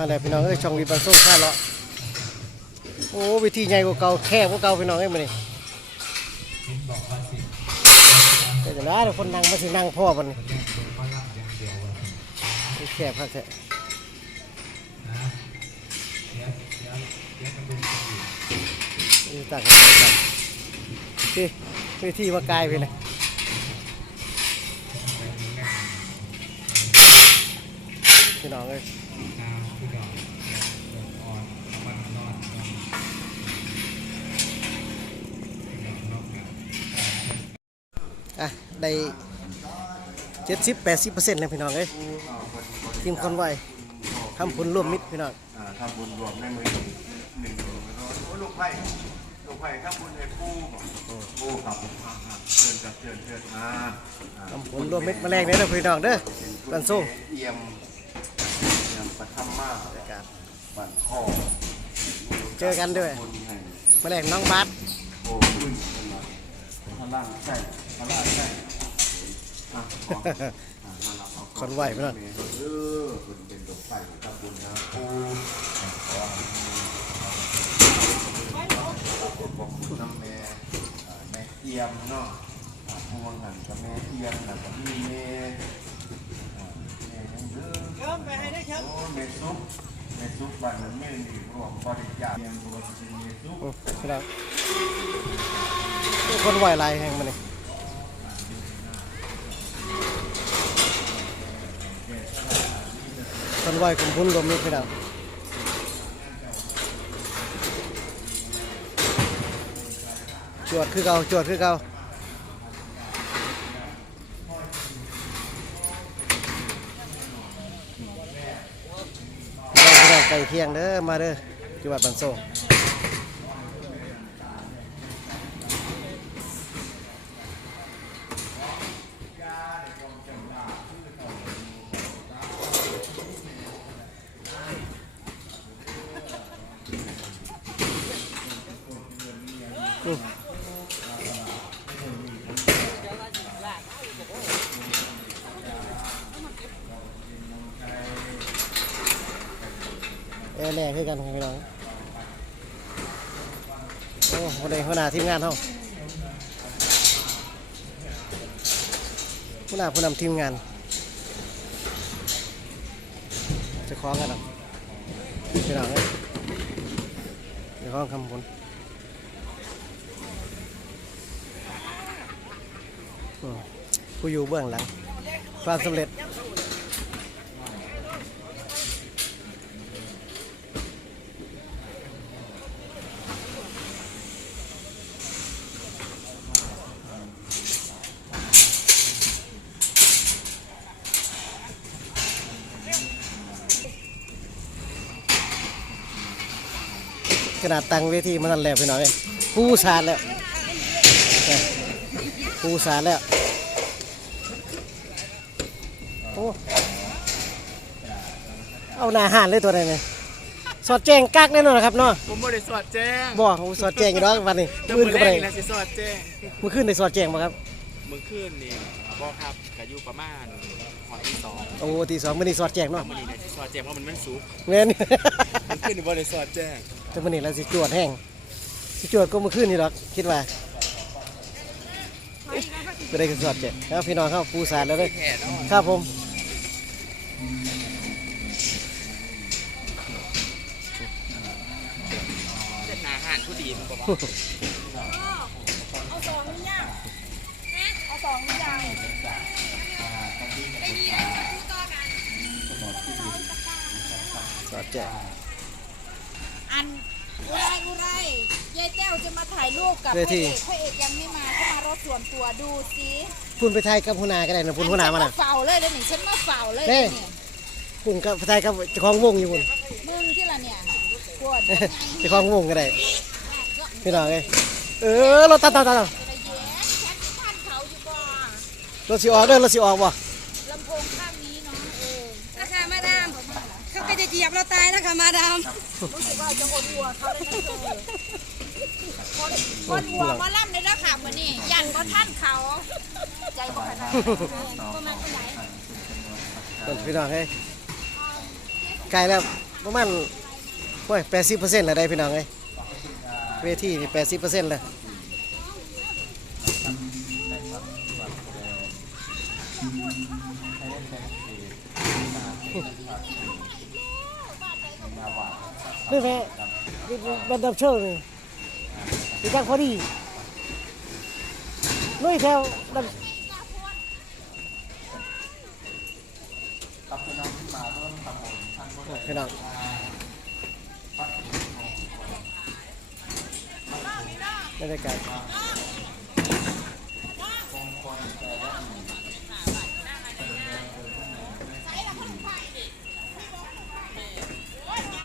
มาแล้วพี่น้องเอ้ยช่องวีบันโซ่ข้าเลาะโอ้วิธีใหญ่กว่าเก่าแคบกว่าเก่าพี่น้องเอ้ยมื้อนี้แต่จะได้คนนั่งมาสินั่งพ่อมันแคบครับแท้นี่ตักให้ไปครับที่วิธีว่ากายไปเลยพี่น้องเอ้ย อะได้เจ็ดสิบแปดสิบเปอร์เซ็นต์เลยพี่น้องเอ้ยทีมคอนไวทำผลร่วมมิตรพี่น้องอ่าทำบุญรวมในมือหนึ่งหนึ่งโอ้ลูกไผ่ลูกไผ่ทำบุญให้ปู่บอกปู่กับผมอ่าอ่าเชิญจัดเชิญเชิญมาอ่าทำผลร่วมมิตรมาแรงเลยนะพี่น้องเด้อบันโซ่เอี่ยมเอี่ยมประทับ มาบรรยากาศบันข้อเจอกันด้วยบุญให้มาแรงน้องบาสโอ้ขึ้นขึ้นมาพลังใส่พลังใส่อะขออ่ามารับเอาคอนไวพี่น้องเออคุณเป็นลูกไผ่ทำบุญนะปู่ขอให้บอกคุณน้ำแม่อ่าแม่เทียมเนาะอ่าพวงหันกับแม่เทียมหันกับพี่แม่อ่าแม่ยัง เด้อเริ่มไปให้ได้ครับโอ้แม่ซุปแม่ซุปบ้านนั้นแม่นี่รวมบริจาคเทียมรวมเป็นแม่ซุปอืมพี่น้องคนไหวลายแห่งมันนี่คนไหวกลุ่มพุ่นรวมมิตรพี่น้องจวดคือเก่าจวดคือเก่าเราพี่น้อง ไก่เคียงเด้อมาเด้อจังหวัดบันโซเออ แรงคือกันพี่น้องโอ้วันนี้หัวหน้าทีมงานเขาหัวหน้าผู้นำทีมงาน จะคล้องกันหรอพี่น้องเอ้ยจะคล้องคำผลผู้อยู่เบื้องหลัง ความสำเร็จ ขนาดตั้งเวทีมันนั่นแหละพี่น้องเอ้ยปูสาดแล้วเอ้ยปูสาดแล้วโอ้เอาหน้าหานเลยตัวไหนเนี่ยสอดแจ้งกักแน่นอนนะครับเนาะผมบ่ได้สอดแจ้งบอกผมสอดแจ้งอยู่แล้ววันนี้แต่มื่มื้นอก็แรไปกนี่นะสิสอดแจ้งมื่อคืนในสอดแจ้งมาครับมื้อคืนนี่บ่ครับก็อยู่ประมาณหอดที่สองโอ้ตีสองมื่อนี้สอดแจ้งแล้วเนาะมื้อนี้เนี่ยสิสอดแจ้งเพราะมันมันสุกเงี้ยมื้อคืนนี่บ่ได้สอดแจ้ง แต่มื่อนี้เราสิจวดแห้งสิจวดก็เมื่อคืนนี่หรอกคิดว่าไม่ได้ก็สอดแจ้งแล้วพี่น้องเข้าปูสาดแล้วเลยแค่เนาะครับผมเส้นหน้าอาหารผู้ดีมันบ่ว่าเอาสองหรือยังเอาสองหรือยังไอ้นี่นะพูดต่อกันสอดแจ้งอัน อุไรอุไรยายแก้วจะมาถ่ายรูปกับพเวระเอทีกพระเอกยังไม่มาเขามารถส่วนตัวดูสิพุ่นไปไทยกับหัวหน้าก็ได้นะพุ่นหัวหน้ามาฉัน่ะเฝ้าเลยเดี๋ยวนี้ฉันมาเฝ้าเลยเฮ้เนี่ยพุ่นกับไปไทยกับเจ้าของวงอยู่พุ่น มึงที่ละเนี่ยปวดเจ้าของวงก็ได้พี่น้องเอ้ยเออรถตัดตัดตัดไปแย้แชทท่านเขาอยู่บ่รถสิออกเด้อรถสิออกบ่ลำโพง เหยียบเราตายแล้วค่ะมาดามรู้สึกว่าจะอดวัวเขาเลยไหมเธออดวัวมาล่ำในราคาเหววันนี้ยันก็ท่านเขา ใจบ่ขนาดปรมาณาไต้นพี่น้องเฮ้ยไกลแล้วประมาณโอ้ยแปดสิบเปอร์เซ็นต์ละได้พี่น้องเฮ้ยเวทีนี่แปดสิบเปอร์เซ็นต์เลย Bên mẹ, bên đập trơ rồi. Thì đang có đi. nói theo đập cái nào đây là cái